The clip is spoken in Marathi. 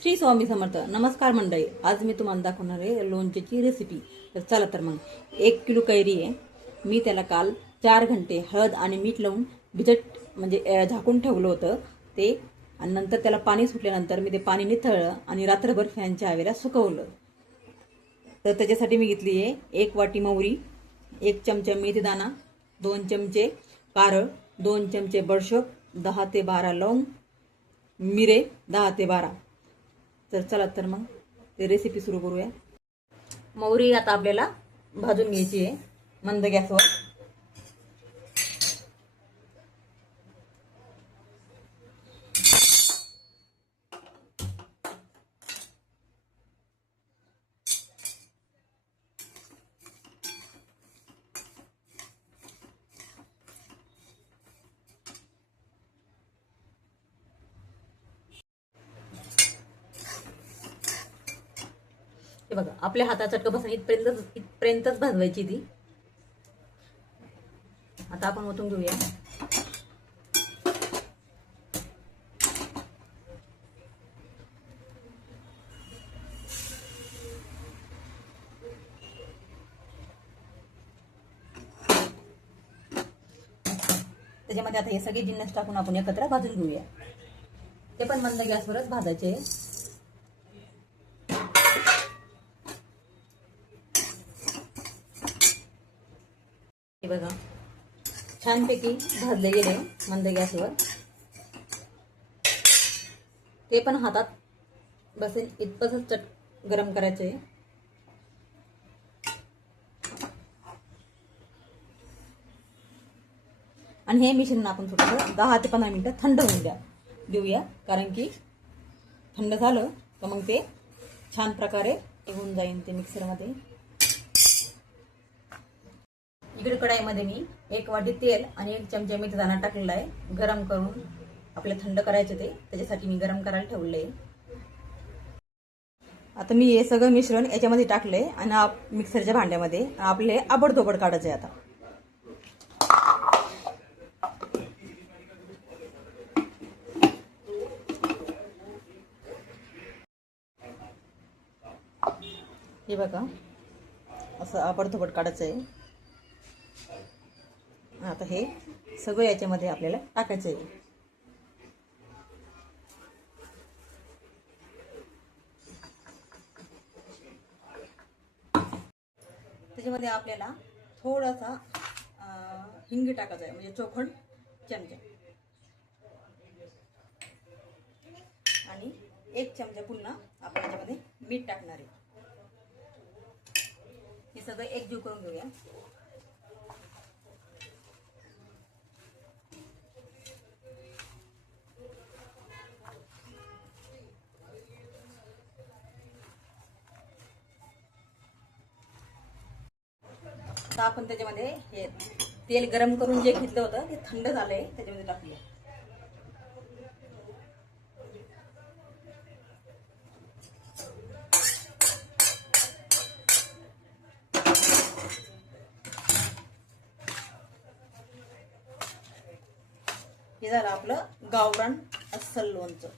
श्री स्वामी समर्थ. नमस्कार मंडळी, आज मी तुम्हाला दाखवणार आहे लोणच्याची रेसिपी. तर चला तर मग 1 किलो कैरी आहे. मी त्याला काल 4 घंटे हळद आणि मीठ लावून भिजत झाकून ठेवलं होतं ते, आणि नंतर त्याला पाणी सुटल्यानंतर मी ते पाणी निथळलं आणि रात्रभर फॅनच्या हवेला सुकवलं. तर त्याच्यासाठी मी घेतली आहे 1 वाटी मोहरी, 1 चमचा मेथीदाणा, 2 चमचे कारळ, 2 चमचे बडीशेप, 10 ते 12 लवंग, मिरे 10 ते 12. तर चला तर मग ते रेसिपी सुरू करूया. मोहरी आता आपल्याला भाजून घ्यायची आहे मंद गॅसवर. हे बघा, आपल्या हाताचा चटका बसून इथपर्यंतच भाजवायची ती. आता आपण ओतून घेऊया. त्याच्यामध्ये आता हे सगळे जिन्नस टाकून आपण एकत्र भाजून घेऊया. ते पण मंद गॅसवरच भाजायचे. हे बघा, छानपैकी भाजले गेले मंद गॅसवर. ते पण हातात बसेल इतपतच गरम करायचे. आणि हे मिश्रण आपण थोडंसं 10 ते 15 मिनिटं थंड होऊन देऊया, कारण की थंड झालं तर मग ते छान प्रकारे होऊन जाईल ते मिक्सरमध्ये. इकडे कढाईमध्ये मी 1 वाटी तेल आणि 1 चमचा मेथीदाणा टाकलेला आहे. गरम करून आपल्याला थंड करायचे ते, त्याच्यासाठी मी गरम करायला ठेवले. आता मी हे सगळं मिश्रण याच्यामध्ये टाकले आणि मिक्सरच्या भांड्यामध्ये आपले आबडधोबड काढायचे. आता हे बघा, असं आबडधोबड काढायचं आहे. आता हे सगळं याच्यामध्ये आपल्याला टाकायचं आहे. त्याच्यामध्ये आपल्याला थोडासा हिंग टाकायचा आहे, म्हणजे चोखंड चमचा, आणि 1 चमचा पुन्हा आपण याच्यामध्ये मीठ टाकणार आहे. हे सगळं एकजीव करून घेऊया. आता आपण त्याच्यामध्ये हे तेल गरम करून जे घेतलं होतं ते थंड झालंय, त्याच्यामध्ये टाकूया. हे झालं आपलं गावरान अस्सल लोणचं.